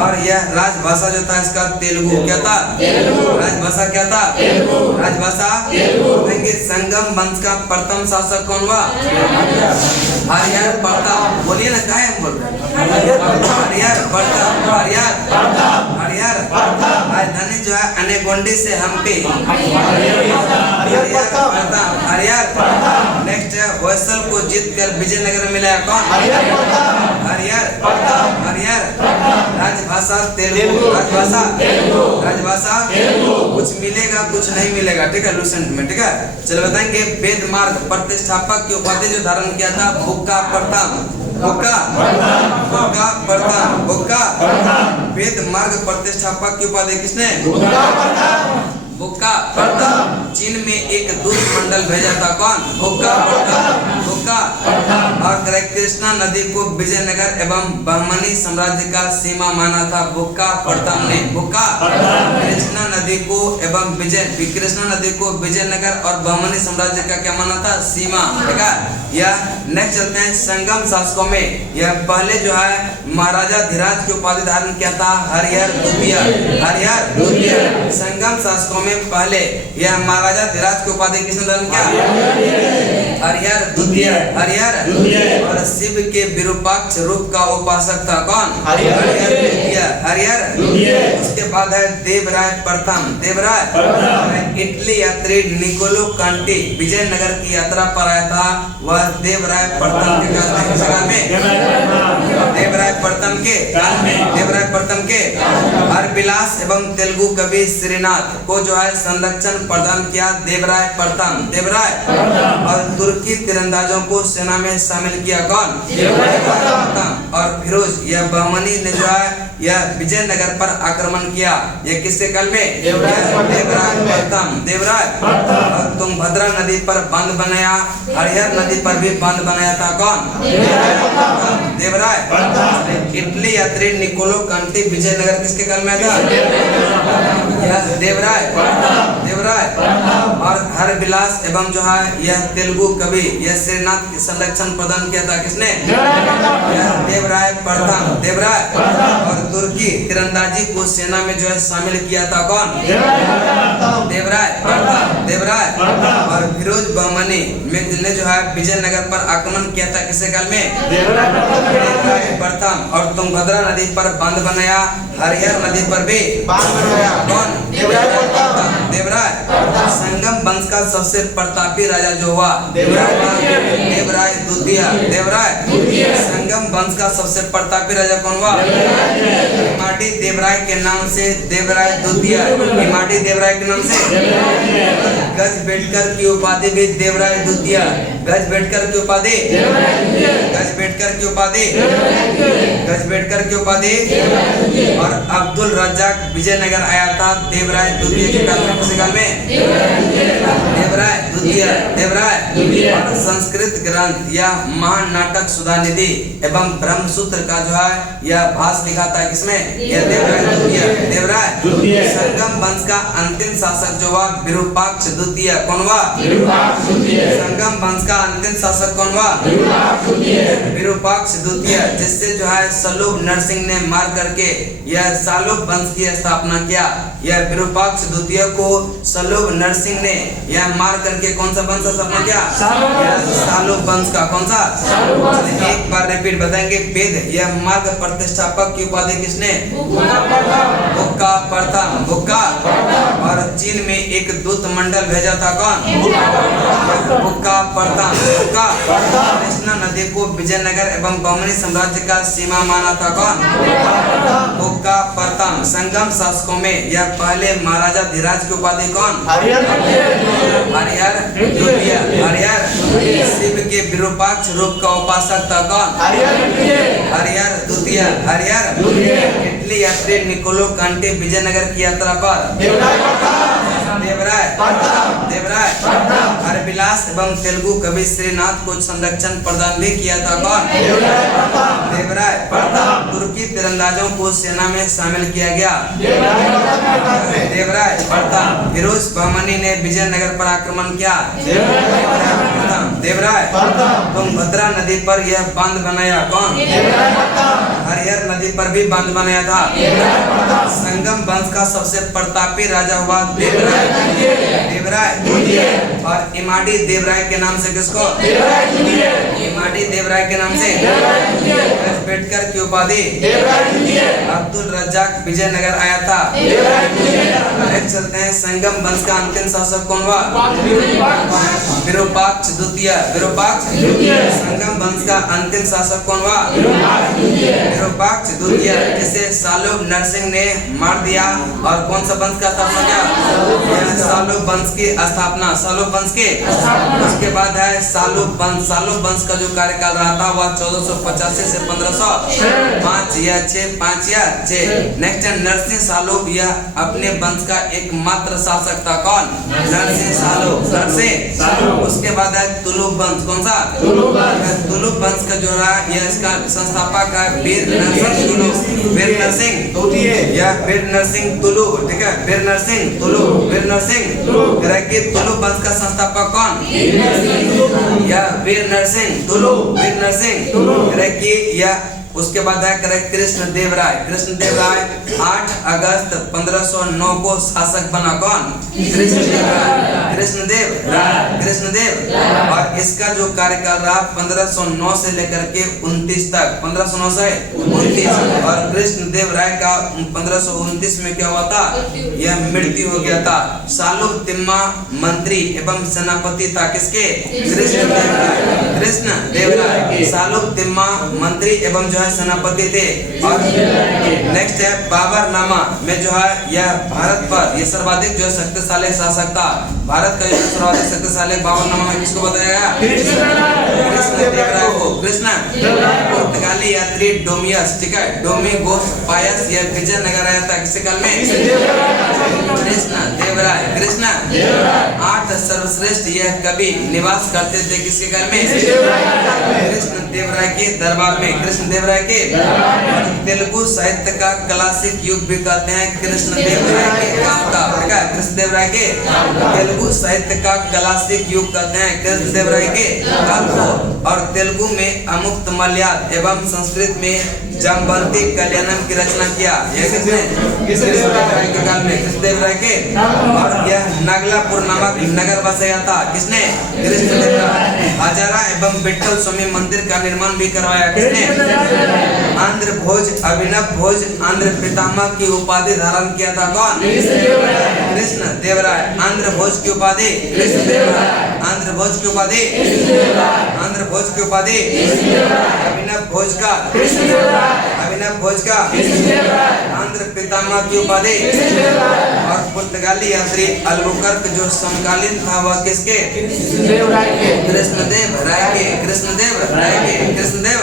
और यह राजभाषा जो था इसका तेलुगु, क्या था, राजभाषा क्या था, राजभाषा तेलुगु। संगम वंश का प्रथम शासक कौन हुआ, हरिहर प्रथम, बोलिए ना, क्या है हम बोल रहे हैं, हरिहर प्रथम, हरिहर, हरिहर। राजधानी जो है अनेगोंडी से हम्पी, हरिहर प्रथम, हरिहर। नेक्स्ट है होयसल को जीतकर विजयनगर में मिलाया कौन, हरिहर, हरिहर। राजभाषा तेलुगु, राजभाषा, राजभाषा, कुछ मिलेगा कुछ नहीं मिलेगा, ठीक है, लूसेंट में, ठीक है। चलो बताएंगे वेद मार्ग प्रतिष्ठापक की उपाधि जो धारण किया था, बुक्का प्रथम, बुक्का, बुक्का प्रथम, बुक्का। वेद मार्ग प्रतिष्ठापक की उपाधि किसने, बुक्का प्रथम। चीन में एक दूत मंडल भेजा था कौन, बुक्का प्रथम, बुक्का। और कृष्णा नदी को विजयनगर एवं बहमनी साम्राज्य का सीमा माना था बुक्का प्रथम ने, बुक्का। कृष्णा नदी को एवं कृष्णा नदी को विजयनगर और बहमनी साम्राज्य का क्या माना था, सीमा, ठीक है। यह नेक्स्ट चलते हैं संगम शासकों में, यह पहले जो है महाराजा धीराज की उपाधि धारण किया था हरिहर द्वितीय, हरिहर द्वितीय। संगम शासकों में पहले यह महाराजा धीराज की उपाधि किसने धारण किया, हरिहर द्वितीय, हरिहर। और शिव के विरूपाक्ष रूप का उपासक था कौन, हरिहर द्वितीय, हरिहर। उसके बाद है देवराय प्रथम, देवराय। इटली यात्री निकोलो कांटी विजयनगर की यात्रा पर आया था, वह देवराय प्रथम के काल में, देवराय प्रथम के, देवराय प्रथम के। हरविलास एवं तेलुगु कवि श्रीनाथ को जो है संरक्षण प्रदान किया देवराय प्रथम, देवराय। और तुर्की तीरंदाजों को सेना में शामिल किया कौन, देवराय प्रथम। और फिरोज यह बहमनी ने जो है यह विजयनगर पर आक्रमण किया, यह किसके काल में, देवराय प्रथम, देवराय। और तुंगभद्रा नदी पर बांध बनाया, हरिहर नदी पर भी बांध बनाया था कौन, देवराय। इटली यात्री निकोलो कांटी विजयनगर किसके काल में था, यह देवराय, देवराय। और हरविलास एवं जो है यह तेलुगु कवि यह श्रीनाथ के संरक्षण प्रदान किया था किसने, यह देवराय प्रथम, देवराय। और तुर्की तीरंदाजी को सेना में जो है शामिल किया था कौन, देवराय प्रथम, देवराय। और फिरोज बहमनी ने जो है विजयनगर पर आक्रमण किया था किसके काल में, देवराय प्रथम। और तुंगभद्रा नदी पर बांध बनाया, हरिहर नदी पर भी बांध बनाया कौन, देवराय। संगम वंश का सबसे प्रतापी राजा जो हुआ, देवराय द्वितीय, देवराय। संगम वंश का सबसे प्रतापी राजा कौन हुआ, इमाडी देवराय के नाम से देवराय द्वितीय, इमाडी देवराय के नाम से। गजबेटकर की उपाधि भी देवराय द्वितीय, गजबेटकर की उपाधि, गजबेटकर की उपाधि, गजबेटकर की उपाधि। और अब्दुल रज्जाक विजयनगर आया था देवराय द्वितीय के काल में, किस काल में, देवराय द्वितीय, देवराय। और संस्कृत ग्रंथ या महानाटक सुधानिधि एवं ब्रह्मसूत्र का जो है यह भाष लिखा था किसमें, यह देवराय द्वितीय, देवराय। संगम वंश का अंतिम शासक जो हुआ विरूपाक्ष द्वितीय, कौन हुआ, संगम वंश का अंतिम शासक कौन हुआ, विरूपाक्ष द्वितीय, जिससे जो है सलूब नरसिंह ने मार करके यह सालुब वंश की स्थापना किया। यह विरूपाक्ष द्वितीय को सलूब नरसिंह ने यह मार करके कौन सा वंश स्थापना किया? सालुब वंश का। कौन सा? एक बार रिपीट बताएंगे। वेद यह मार्ग प्रतिष्ठापक की उपाधि किसने? बुक्का प्रथम। बुक्का। और चीन में एक दूत मंडल भेजा था कौन? बुक्का प्रथम। बुक्का। कृष्णा नदी को विजयनगर एवं बमनी साम्राज्य का सीमा माना था कौन? बुक्का प्रथम। संगम शासकों में यह पहले महाराजा धीराज की उपाधि कौन? हरिहर द्वितीय। हरिहर शिव के विरूपाक्ष रूप का उपासक था कौन? हरिहर द्वितीय। हरिहर इटली यात्री निकोलो कांटे विजयनगर की यात्रा पर देवराय हरविलास एवं तेलुगु कवि श्रीनाथ को संरक्षण प्रदान भी किया था कौन? देवराय। तुर्की तीरंदाजों को सेना में शामिल किया गया। देवराय। फिरोज बहमनी ने विजयनगर पर आक्रमण किया। देवराय। तुंगभद्रा नदी पर यह बांध बनाया कौन? हरिहर नदी पर भी बांध बनाया था। संगम वंश का सबसे प्रतापी राजा हुआ देवराय। और इमाडी देवराय के नाम से किसको? इमाडी देवराय के नाम से अम्बेडकर की उपाधि। अब्दुल रज्जाक विजयनगर आया था। चलते हैं, संगम वंश का अंतिम शासक कौन हुआ? विरूपाक्ष द्वितीय। विरूपाक्ष। संगम वंश का अंतिम शासक कौन हुआ? विरूपाक्ष द्वितीय, जिसे सालुब नरसिंह ने मार दिया। और कौन सा वंश का स्थापना किया? सालुब वंश की स्थापना। सालुब वंश के। उसके बाद है सालुब वंश। सालुब वंश का जो कार्यकाल रहा था वह 1485 से 1505 या 6 नेक्स्ट है नरसिंह सालुब। यह अपने वंश का एकमात्र शासक था कौन? नरसिंह सालुब। नरसिंह। उसके बाद है तुलुब वंश। कौन सा? तुलुब वंश का जो रहा यह इसका संस्थापक है वीर नरसिंह तुलु। वीर नरसिंह। यह वीर नरसिंह तुलु। ठीक है, वीर नरसिंह तुलु। वीर नरसिंह तुलुब वंश का संस्थापक कौन? यह वीर नरसिंह तुलु। वीर नरसिंह। यह उसके बाद है कृष्ण देव राय। कृष्ण देव राय 8 अगस्त 1509 को शासक बना कौन? कृष्णदेव। और इसका जो कार्यकाल रहा 1509 से लेकर के 29 तक। 1509 से 29। और कृष्ण देव राय का 1529 में क्या हुआ था? यह मृत्यु हो गया था। सालुब तिम्मा मंत्री एवं सेनापति था किसके? कृष्ण देव राय। सालुब तिम्मा मंत्री एवं सेनापति थे। और नेक्स्ट है बाबरनामा में जो है यह भारत पर यह सर्वाधिक जो शक्तिशाली शासक था। भारत का जो सर्वाधिक शक्तिशाली बाबरनामा में किसको बताया गया? कृष्णदेवराय को। कृष्ण। पुर्तगाली यात्री डोमियस। ठीक है, डोमिगोस पायस यह विजयनगर आया था किसी काल में? कृष्ण देवराय। कृष्ण। 8 सर्वश्रेष्ठ यह कवि निवास करते थे किसके काल में? कृष्ण देवराय के दरबार में। कृष्ण देवराय के। तेलुगु साहित्य का क्लासिक युग भी कहते हैं कृष्ण देवराय के काल का। कृष्ण देवराय के तेलुगु साहित्य का क्लासिक युग कहते हैं कृष्ण देवराय के काल को। और तेलुगु में अमुक्त मलयालम एवं संस्कृत में जामवंती कल्याणम की रचना किया। यह किसने? कृष्ण देवराय के काल में। कृष्ण देवराय के। और यह नागलापुर नामक नगर बसाया था किसने? कृष्ण देवराय। हजारा एवं विठल स्वामी मंदिर का निर्माण भी करवाया किसने? आंध्र भोज अभिनव भोज आंध्र पितामह की उपाधि धारण किया था कौन? कृष्ण देवराय। आंध्र भोज की उपाधि। कृष्ण देवराय। आंध्र भोज की उपाधि। आंध्र भोज की उपाधि। अभिनव भोज का। अभिनव भोज का। आंध्र पितामह की उपाधि। और पुर्तगाली यात्री अल्बुकर्क जो समकालीन था वह किसके? कृष्णदेव राय के। कृष्णदेव राय के। कृष्णदेव।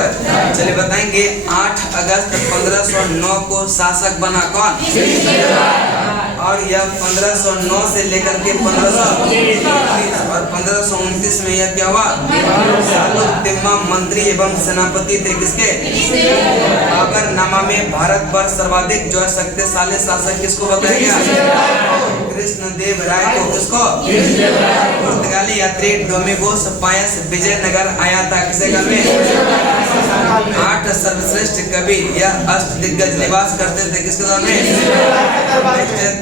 चलिए बताएंगे 8 अगस्त 1509 को शासक बना कौन? और यह 1509 से लेकर के 1529 और 1529 में यह क्या हुआ? सालुतिम्मा मंत्री एवं सेनापति थे किसके? बाबरनामा में भारत पर सर्वाधिक जो है शक्तिशाली शासक किसको बताया गया? कृष्णदेव राय को। किसको? पुर्तगाली यात्री डोमिगोस पायस विजयनगर आया था किसे काल में? 8 सर्वश्रेष्ठ कवि या अष्टदिग्गज निवास करते थे किसके दौर में?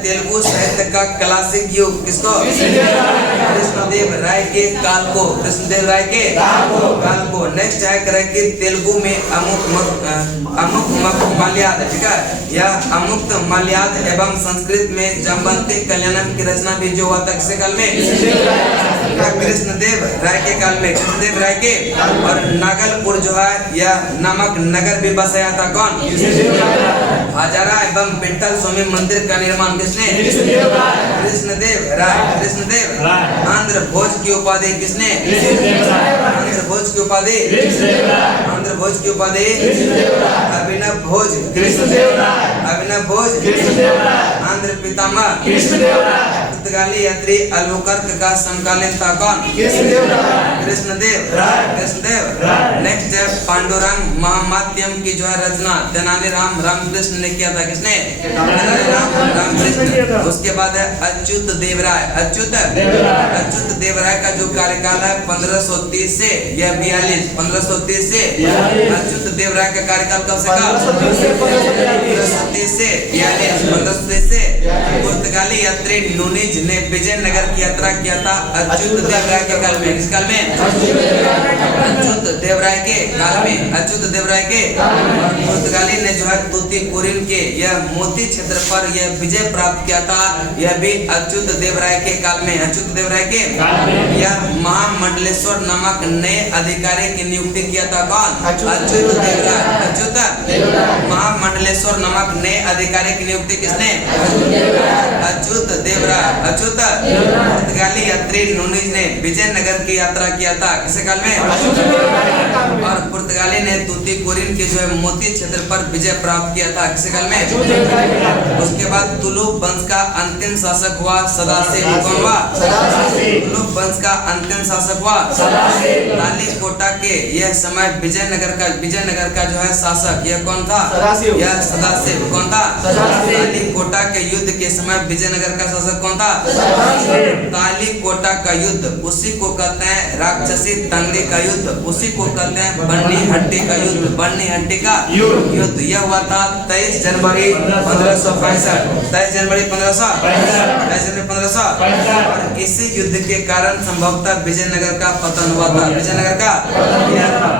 तेलुगु साहित्य का क्लासिक युग किसको? कृष्णदेव राय के काल को। कृष्णदेव राय के काल को। नेक्स्ट है कि तेलुगु में अमुक मलयाद, ठीक है, या अमुक्त मलयाद एवं संस्कृत में जम्बंती कल्याणम की रचना भी जो हुआ था किसे काल में? कृष्णदेव राय के काल में। कृष्णदेव राय के। और नागलपुर जो है यह नामक नगर भी बसाया था कौन? हजारा एवं विठल स्वामी मंदिर का निर्माण किसने? कृष्णदेव राय। कृष्णदेव। आंध्र भोज की उपाधि किसने? आंध्र भोज की उपाधि? आंध्र भोज की उपाधि? अभिनव भोज। अभिनव भोज। आंध्र पितामह। पुर्तगाली यात्री अल्बुकर्क का समकालीन था कौन? कृष्णदेव। कृष्णदेव। नेक्स्ट है पांडुरंग महामात्यम की जो है रचना तेनालीराम रामकृष्ण ने किया था किसने? रामकृष्ण। उसके बाद है अच्युत देव राय। अच्युत देव राय का जो कार्यकाल है 1530 से यह 42। 1530 से अच्युत देव राय का कार्यकाल कब से कब? 1530 से 42। 1530 से। पुर्तगाली यात्री नूनीज ने विजयनगर की यात्रा किया था अच्युत देव राय के काल में। किस काल में? अच्युत देव राय के काल में। अच्युत देव राय के। पुर्तगाली ने जो है तूतीकोरिन के यह मोती क्षेत्र पर यह विजय प्राप्त किया था, यह भी अच्युत देव राय के काल में। अच्युत देव राय के। यह महामंडलेश्वर नामक नए अधिकारी की नियुक्ति किया था कौन? अच्युत देव राय। अच्युत महामंडलेश्वर नामक नए अधिकारी की नियुक्ति किसने? अच्युत देव राय। अच्युत। पुर्तगाली यात्री नूनीज ने विजयनगर की यात्रा किया था किसे काल में? और पुर्तगाली ने तूतीकोरिन के जो है मोती क्षेत्र पर विजय प्राप्त किया था किसे काल में? उसके बाद तुलुप वंश का अंतिम शासक हुआ सदाशिव। कौन हुआ? तुलुप वंश का अंतिम शासक हुआ तालीकोटा के। यह समय विजयनगर का जो है शासक यह कौन था? यह सदाशिव। कौन था? तालीकोटा के युद्ध के समय विजयनगर का शासक कौन था? तालीकोटा का युद्ध उसी को कहते हैं राक्षसी तंगड़ी का युद्ध, उसी को कहते हैं बन्नी हट्टी का युद्ध। बन्नी हट्टी का युद्ध यह हुआ था 23 जनवरी 1565। 23 जनवरी 1565। और इसी युद्ध के कारण संभवतः विजयनगर का पतन हुआ था। विजयनगर का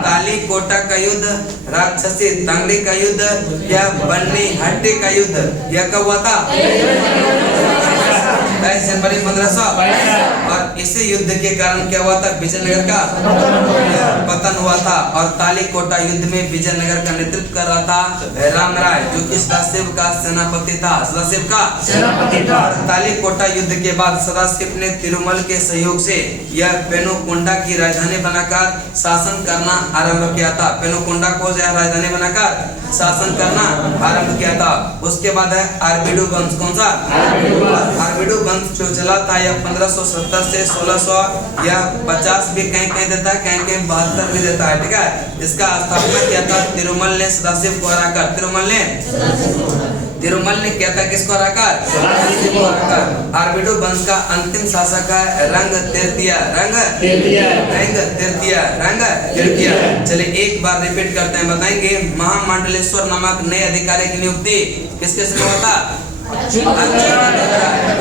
तालीकोटा का युद्ध, राक्षसी तंगड़ी का युद्ध या बन्नी हट्टी का युद्ध यह कब हुआ था? 23 जनवरी 1500। और इसी युद्ध के कारण क्या हुआ था? विजयनगर का पतन हुआ था। और तालीकोटा युद्ध में विजयनगर का नेतृत्व कर रहा था रामराय, जो कि सदाशिव का सेनापति था। सदाशिव का सेनापति था। तालीकोटा युद्ध के बाद सदाशिव ने तिरुमल के सहयोग से यह पेनुकोंडा की राजधानी बनाकर शासन करना आरंभ किया था। पेनुकोंडा को राजधानी बनाकर शासन करना आरंभ किया था। उसके बाद है आर्बिडू वंश। कौन सा? आर्बिडू वंश जो चला था यह 1570 से 1600 या 50 भी कहीं कहीं देता है, कहीं कहीं 72 भी देता है, ठीक है। इसका स्थापना किया था तिरुमल ने सदाशिव को हराकर। तिरुमल ने किया था किसको हराकर? सदाशिव को हराकर। आर्बिडू वंश का अंतिम शासक है रंग तृतीय। चलिए एक बार रिपीट करते हैं, बताएंगे। महामंडलेश्वर नामक नए अधिकारी की नियुक्ति किसके समय हुआ था?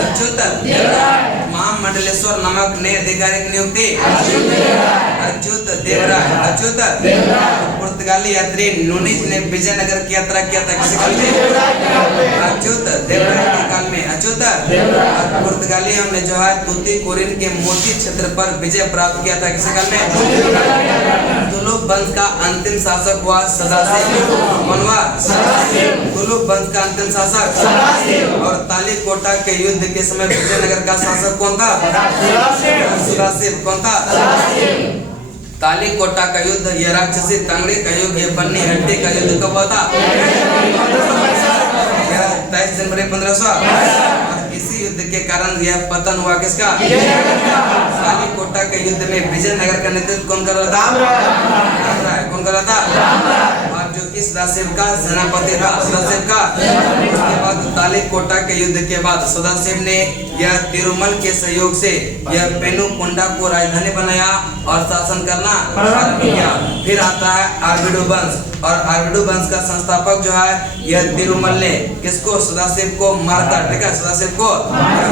अच्युत। महामंडलेश्वर नामक नए अधिकारी की नियुक्ति अच्युत देव राय। अच्युत। पुर्तगाली यात्री नूनीज ने विजयनगर की यात्रा किया था किसी काल में? अच्युत देव राय के काल में। अच्युत। पुर्तगालियों ने जो है तूतीकोरिन के मोती क्षेत्र पर विजय प्राप्त किया था किसी काल में? तुलुप वंश का अंतिम शासक हुआ सदाशिव। कौन हुआ? तुलुप वंश का अंतिम शासक। और तालीकोटा के युद्ध के समय विजयनगर का शासक कौन था? सदाशिव। कौन था? तालीकोटा का युद्ध, यह राक्षसी तंगड़ी का युद्ध, यह बन्नी हट्टी का युद्ध कब हुआ था? 23 जनवरी 1500। इसी युद्ध के कारण यह पतन हुआ किसका? कालीकोटा के युद्ध में विजयनगर का नेतृत्व कौन कर रहा था? रामराय। कौन कर रहा था? और जो कि सदाशिव का सेनापति था, सदाशिव का। उसके बाद तालीकोटा के युद्ध के बाद सदाशिव ने यह तिरुमल के सहयोग से यह पेनुकोंडा को राजधानी बनाया और शासन करना आरंभ किया। फिर आता है आर्बिडो वंश, और आर्बिडो वंश का संस्थापक जो है यह तिरुमल ने किसको? सदाशिव को मारकर, ठीक है, सदाशिव को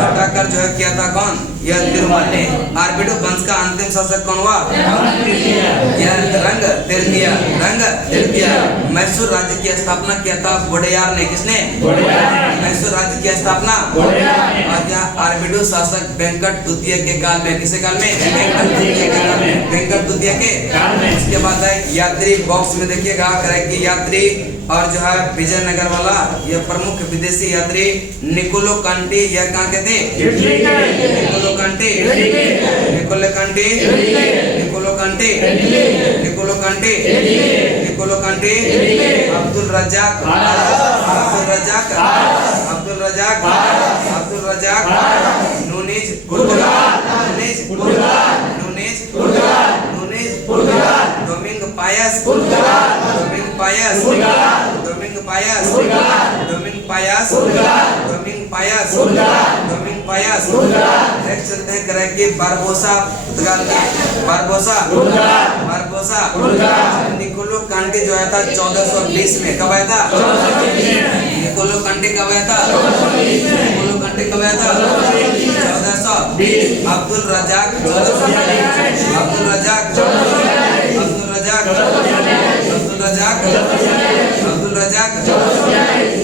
हटाकर जो है किया था कौन? यह तिरुमल ने। आर्बिडो वंश का अंतिम शासक कौन हुआ? यह रंग तिरकिया। मैसूर राज्य की स्थापना किया था वोडेयार ने। किसने? मैसूर राज्य की स्थापना। और यह आर्बिडो शासक वेंकट द्वितीय के काल में, किसे काल में? वेंकट द्वितीय के काल में। इसके बाद है यात्री, बॉक्स में देखिएगा कि यात्री और जो है विजयनगर वाला यह प्रमुख विदेशी यात्री निकोलो कांटी, यह कहाँ के थे? Niccolo Conti, Abdul Razzaq, Nuniz Domingo Paes. Next चलते हैं करें कि बारबोसा पुर्तगाल में। बारबोसा निकोलो कांटी जो आया था 1420 में। कब आया था? निकोलो कांटी कब आया था? 1420। अब्दुल रजाक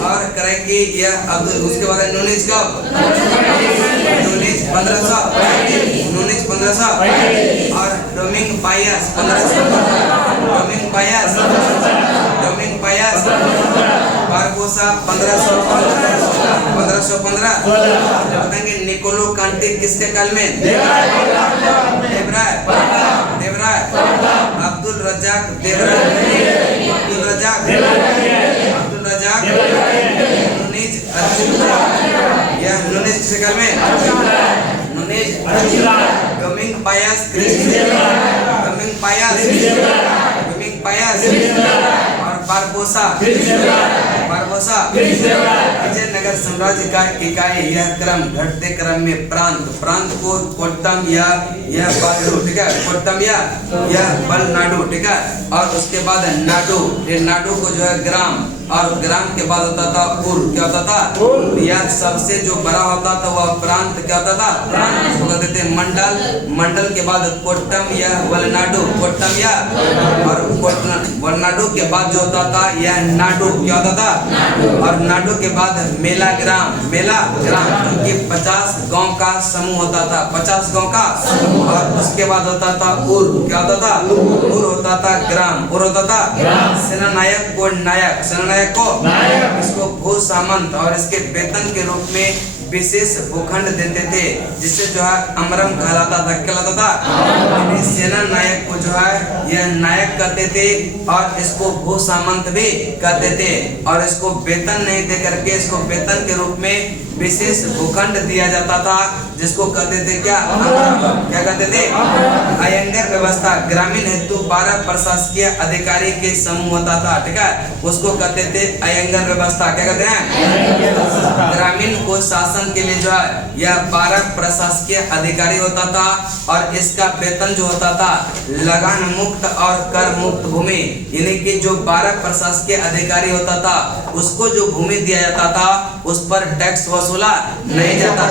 और करेंगे यह अब्दुल। उसके बाद नूनीज कब? नूनीज 1500 और डोमिंग पायस 1500। बारबोसा 1515। बताएंगे निकोलो कांटी किसके काल में? देवराय। अब्दुल रजाक नूनीज किसके काल में? डोमिंग पायस और बारबोसा विजयनगर साम्राज्य का इकाई। यह क्रम घटते क्रम में प्रांत को कोट्टम या यह बलनाडु, ठीक है, कोट्टम या यह बलनाडु, ठीक है, और उसके बाद नाडु। ये नाडु को जो है ग्राम, और ग्राम के बाद होता था उर। क्या होता था? यह सबसे जो बड़ा होता था वह प्रांत क्या होता था? उसको कहते थे मंडल। मंडल के बाद कोट्टम या वलनाडु, कोट्टम या और वलनाडु के बाद जो होता था यह नाडु। क्या होता था? और नाडु के बाद मेला ग्राम, क्योंकि 50 गांव का समूह होता था, 50 गांव का। और उसके बाद होता था उर। क्या होता था? उर होता था ग्राम, उर होता था सेनानायक को नायक, इसको भू सामंत और इसके वेतन के रूप में विशेष भूखंड देते थे, जिससे जो है अमरम कहलाता था। कहलाता था सेना नायक को जो है यह नायक कहते थे, और इसको भू सामंत भी कहते थे। और इसको वेतन नहीं दे करके इसको वेतन के रूप में विशेष भूखंड दिया जाता था, जिसको कहते थे क्या कहते थे? अयंगर व्यवस्था। ग्रामीण हेतु 12 प्रशासकीय अधिकारी के समूह होता था, ठीक है, उसको कहते थे अयंगर व्यवस्था। क्या कहते हैं? ग्रामीण को शासन के लिए जो है यह 12 प्रशासकीय अधिकारी होता था, और इसका वेतन जो होता था लगान मुक्त और कर मुक्त भूमि, यानी कि जो 12 प्रशासकीय अधिकारी होता था उसको जो भूमि दिया जाता था उस पर टैक्स वसूला नहीं जाता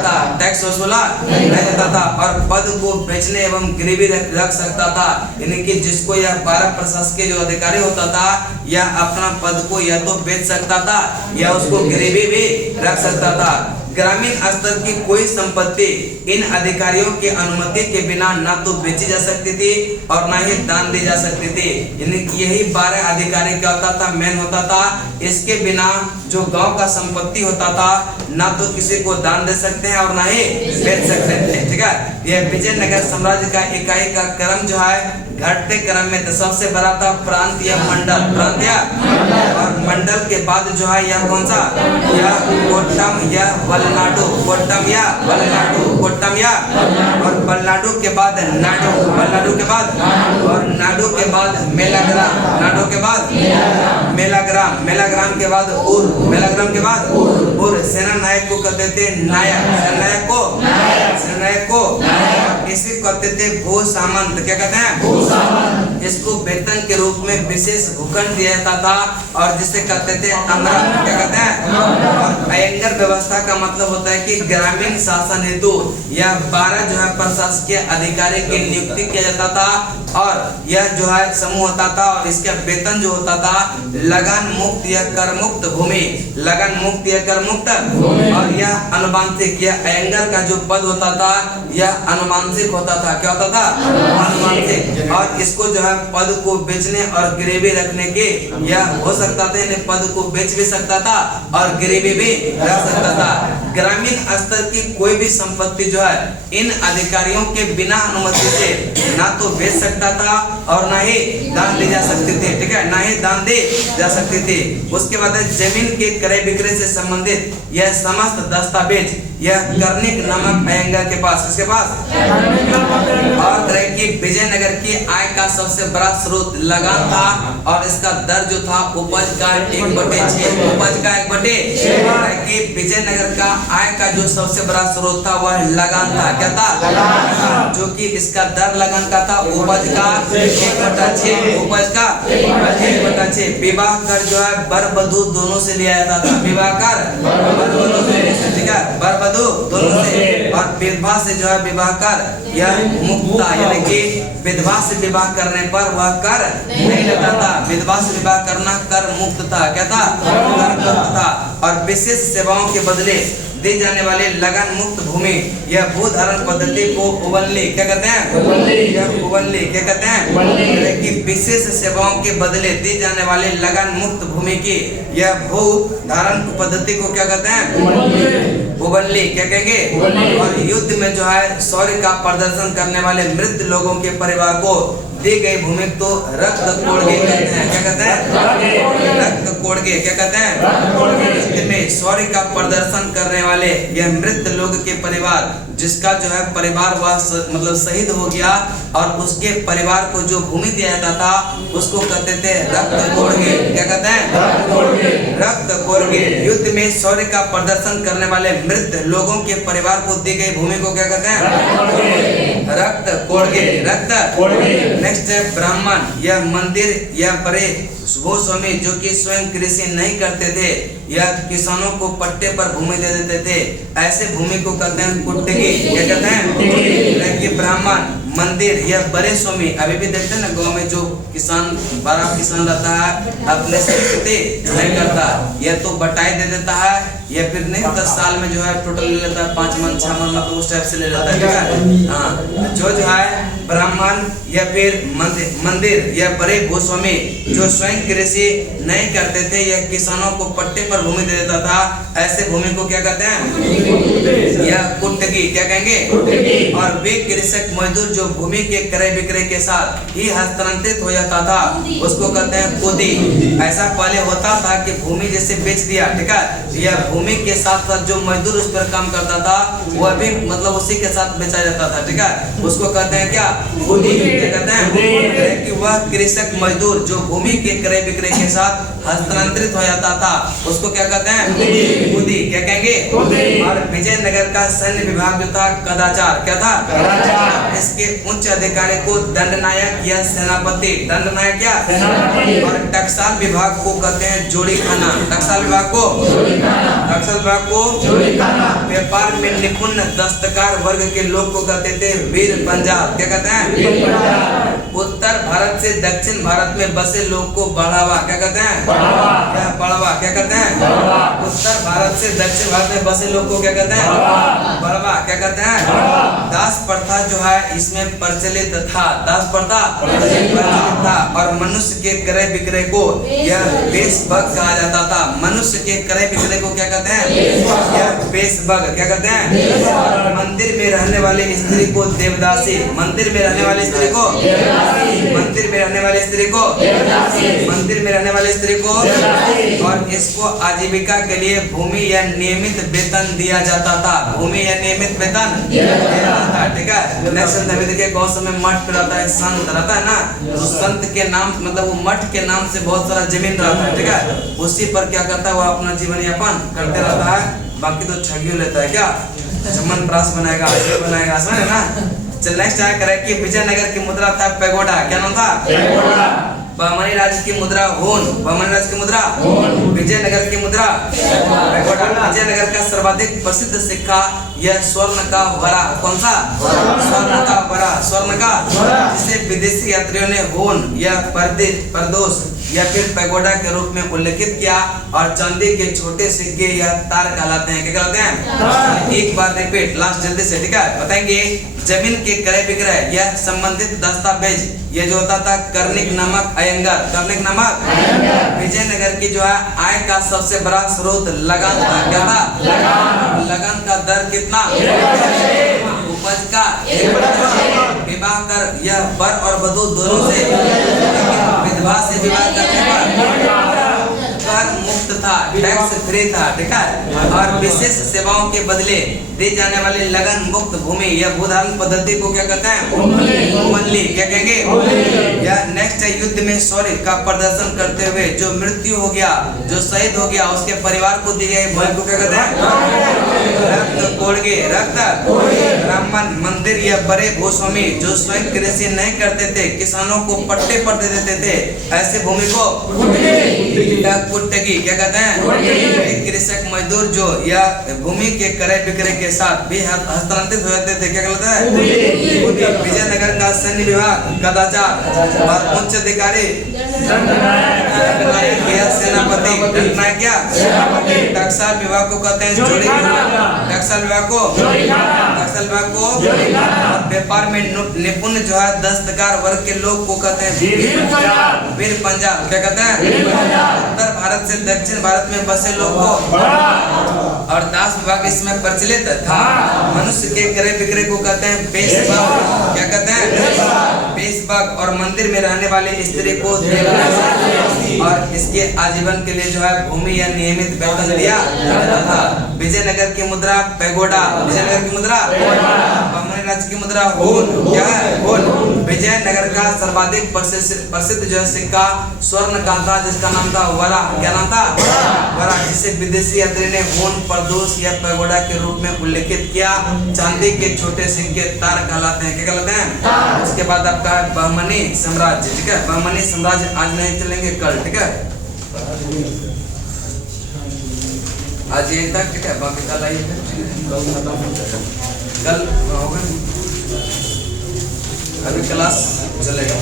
था, और पद को बेचने एवं गिरवी रख सकता था। यानी कि जिसको यह 12 प्रशासकीय जो अधिकारी होता था यह अपना पद को या तो बेच सकता था या उसको गिरवी भी रख सकता था। ग्रामीण स्तर की कोई संपत्ति इन अधिकारियों की अनुमति के बिना न तो बेची जा सकती थी और न ही दान दी जा सकती थी। यानी यही 12 अधिकारी क्या होता था? मेन होता था। इसके बिना जो गांव का संपत्ति होता था ना तो किसी को दान दे सकते हैं और ना ही बेच सकते थे, ठीक है। यह विजयनगर साम्राज्य का इकाई का क्रम जो है घटते क्रम में सबसे बड़ा था प्रांत या मंडल, प्रांत या और मंडल के बाद जो है यह कौन सा, यह कोट्टम या वलनाडु, कोट्टम या वलनाडु, कोट्टम या, और वलनाडु के बाद नाडु, वलनाडु के बाद, और नाडु के बाद मेलाग्राम, नाडु के बाद मेलाग्राम, मेलाग्राम के बाद उर, मेलाग्राम के बाद उर। सेना नायक को कहते थे नायक, सेना नायक को, सेना नायक को, इसे कहते थे भू सामंत, क्या कहते हैं, भू सामंत। इसको वेतन के रूप में विशेष भूखंड दिया जाता था और जिसे कहते थे अमरम, क्या कहते हैं। और अयंगर व्यवस्था का मतलब होता है कि ग्रामीण शासन हेतु यह 12 जो है प्रशासकीय अधिकारी की नियुक्ति किया जाता था और यह जो है समूह होता था और इसका वेतन जो होता था लगान मुक्त या कर मुक्त भूमि, लगान मुक्त या कर मुक्त, और यह अनुवांशिक, यह अयंगर का जो पद होता था यह अनुवांशिक होता था, क्या होता था, अनुवांशिक। और इसको जो है पद को बेचने और गिरवी रखने के यह हो सकता था, पद को बेच भी सकता था और गिरवी भी रख सकता था। ग्रामीण स्तर की कोई भी संपत्ति जो है इन अधिकारियों के बिना अनुमति से ना तो बेच सकता था और ना ही दान दी जा सकती थी, ठीक है, ना ही दान दी जा सकती थी। उसके बाद जमीन के क्रय विक्रय से संबंधित यह समस्त दस्तावेज यह कर्णिक नामक अयंगर के पास, किसके पास, और कि विजयनगर की आय का सबसे बड़ा स्रोत लगान था और इसका दर जो था उपज का 1/6, उपज का 1/6, कि विजयनगर का आय का जो सबसे बड़ा स्रोत था वह लगान था, क्या था, जो कि इसका दर लगान का था उपज का 1/6, उपज का 1/6। विवाह कर जो है बर वधू दोनों से लिया जाता था, विवाह कर बर वधू से, ठीक है, बर वधू दोनों से, और विधवा से जो है विवाह कर यह मुक्त था, यानी कि विधवा से विवाह करने पर वह कर नहीं लगता था, विधवा से विवाह करना कर मुक्त था, क्या था, कर मुक्त था। और विशेष सेवाओं के बदले दी जाने वाले लगान मुक्त भूमि यह भू धारण पद्धति को उबनली, क्या कहते हैं, यह उबनली, क्या कहते हैं, कि विशेष सेवाओं के बदले दी जाने वाले लगान मुक्त भूमि की यह भू धारण पद्धति को क्या कहते हैं, उबनली, क्या कहेंगे। और युद्ध में जो है शौर्य का प्रदर्शन करने वाले मृत लोगों के परिवार को दी गई भूमि तो रक्त कोड़गे कहते हैं, क्या कहते हैं, रक्त कोड़गे, क्या कहते हैं। युद्ध में शौर्य का प्रदर्शन करने वाले यह मृत लोग के परिवार, जिसका जो है परिवार वह मतलब शहीद हो गया और उसके परिवार को जो भूमि दिया जाता था उसको कहते थे रक्त कोड़गे, क्या कहते हैं, रक्त कोड़गे। युद्ध में शौर्य का प्रदर्शन करने वाले मृत लोगों के परिवार को दी गई भूमि को क्या कहते हैं, रक्त कोड़गे, रक्त कोड़गे। नेक्स्ट है ब्राह्मण, यह मंदिर यह बड़े भूस्वामी जो कि स्वयं कृषि नहीं करते थे या किसानों को पट्टे पर भूमि दे देते थे, ऐसे भूमि को कहते हैं कुट्टगी, क्या कहते हैं, कि ब्राह्मण मंदिर यह बड़े स्वामी। अभी भी देखते हैं ना गांव में जो किसान, बड़ा किसान रहता है अपने से खेती नहीं करता, या तो बटाई दे देता है या फिर नहीं 10 साल में जो है टोटल ले लेता है 5 मन 6 मन, मतलब उस टाइप से ले लेता है, ठीक है। हाँ, जो है ब्राह्मण या फिर मंदिर या बड़े भूस्वामी जो स्वयं कृषि नहीं करते थे या किसानों को पट्टे पर भूमि दे देता था, ऐसे भूमि को क्या कहते हैं, यह कुट्टगी, क्या कहेंगे। और वे कृषक मजदूर जो भूमि के क्रय विक्रय के साथ ही हस्तांतरित हो जाता था उसको कहते हैं कुदी। ऐसा पहले होता था कि भूमि जैसे बेच दिया, ठीक है, या भूमि के साथ साथ जो मजदूर उस पर काम करता था वह भी मतलब उसी के साथ बेचा जाता था, ठीक है, उसको कहते हैं क्या, कुदी, क्या कहते हैं, कि वह कृषक मजदूर जो भूमि के क्रय विक्रय के साथ हस्तांतरित हो जाता था उसको क्या कहते हैं, कुदी, क्या कहेंगे। और विजयनगर का सैन्य विभाग जो था कदाचार, क्या था, इसके उच्च अधिकारी को दंडनायक या सेनापति, दंडनायक या सेनापति। और टकसाल विभाग को कहते हैं जोड़ी खाना, टकसाल विभाग को, टकसाल विभाग को व्यापार में निपुण दस्तकार वर्ग के लोग को कहते थे वीर पंजाब, क्या कहते हैं। उत्तर भारत से दक्षिण भारत में बसे लोग को बढ़ावा, क्या कहते हैं, बढ़ावा, क्या कहते हैं, उत्तर भारत से दक्षिण भारत में बसे लोग को क्या कहते हैं? बड़वा। क्या कहते हैं? दास प्रथा जो है इसमें प्रचलित था। दास प्रथा प्रचलित था। और मनुष्य के क्रय विक्रय को यह बेशबग कहा जाता था। मनुष्य के क्रय विक्रय को क्या कहते हैं? यह बेशबग। क्या कहते हैं? मंदिर में रहने वाली स्त्री को देवदासी। मंदिर में रहने वाली स्त्री को मंदिर में रहने वाली स्त्री को मंदिर में रहने वाली स्त्री को और इसको आजीविका के लिए भूमि या नियमित वेतन दिया जाता था। भूमि या नियमित वेतन दिया जाता था। ठीक है। नेक्स्ट देखिए गौसम में मठ पे रहता है संत रहता है ना, तो संत के नाम मतलब वो मठ के नाम से बहुत सारा जमीन रहता है। ठीक है। उसी पर क्या करता है वो अपना जीवन यापन करते रहता है। बाकी तो ठगियो लेता है। क्या चमन प्रास बनाएगा, ये बनाएगा, समझ ना। चल नेक्स्ट आया करे कि विजयनगर की मुद्रा था पैगोडा। क्या नाम था? पैगोडा। बहमनी राज्य की मुद्रा होन। बहमनी राज्य की मुद्रा होन। विजयनगर की मुद्रा पैगोडा। विजयनगर का सर्वाधिक प्रसिद्ध सिक्का यह स्वर्ण का वरा। कौन सा? स्वर्ण का वरा। स्वर्ण का जिसे विदेशी यात्रियों ने होन या परदोष या फिर पैगोडा के रूप में उल्लेखित किया। और चांदी के छोटे सिक्के या तार कहलाते हैं। क्या कहलाते हैं? एक बार रिपीट लास्ट जल्दी से। ठीक है। बताएंगे जमीन के क्रय विक्रय या संबंधित दस्तावेज ये जो होता था कर्णिक नामक अयंगर। कर्णिक नामक विजयनगर की जो है आय का सबसे बड़ा स्रोत लगान था। क्या था? लगान का दर कितना? उपज का 1%। विवाह कर यह वर और वधू दोनों से, विधवा से विवाह करने पर कर मुक्त था, टैक्स फ्री था। ठीक है। और विशेष सेवाओं के बदले दी जाने वाली लगन मुक्त भूमि या भूधारण पद्धति को क्या कहते हैं? उमनली। क्या कहेंगे? या नेक्स्ट है युद्ध में शौर्य का प्रदर्शन करते हुए जो मृत्यु हो गया, जो शहीद हो गया, उसके परिवार को दी गई भूमि को क्या कहते हैं? रक्त कोड़गे। रक्त ब्राह्मण मंदिर या बड़े भूस्वामी जो स्वयं कृषि नहीं करते थे, किसानों को पट्टे पर दे देते थे, ऐसे भूमि को कुट्टगी। क्या कहते हैं? एक कृषक मजदूर जो या भूमि के क्रय विक्रय के साथ भी हस्तांतरित हो जाते थे। क्या कहते हैं? विजयनगर का सैन्य विभाग कदाचार और उच्च अधिकारी सेनापति क्या टक्साल विभाग को कहते हैं जोड़ी। टक्साल विभाग को व्यापार में निपुण जो है दस्तकार वर्ग के लोग को कहते हैं वीर पंजाब। क्या कहते हैं? उत्तर भारत से दक्षिण भारत में बसे लोग को और दास विभाग इसमें प्रचलित था। मनुष्य के क्रय विक्रय को कहते हैं बेशबग। क्या कहते हैं? बेशबग। और मंदिर में रहने वाली स्त्री को देवदासी और इसके आजीवन के लिए जो है भूमि या नियमित वेतन दिया जाता था। विजयनगर की मुद्रा पैगोडा। विजयनगर की मुद्रा बहमनी राज्य की मुद्रा होन। क्या है? होन। विजयनगर का सर्वाधिक प्रसिद्ध जो है सिक्का स्वर्ण का था जिसका नाम था वरा। क्या नाम था? वरा। जिसे विदेशी यात्री ने होन परदोष या पैगोडा के रूप में उल्लेखित किया। चांदी के छोटे सिक्के तार कहलाते हैं। क्या कहलाते हैं? उसके बाद आपका है बहमनी साम्राज्य। ठीक है। बहमनी साम्राज्य आज नहीं चलेंगे कल। ठीक है। आज यही तक। ठीक है। बाकी कल आइए। कल होगा अभी क्लास चलेगा।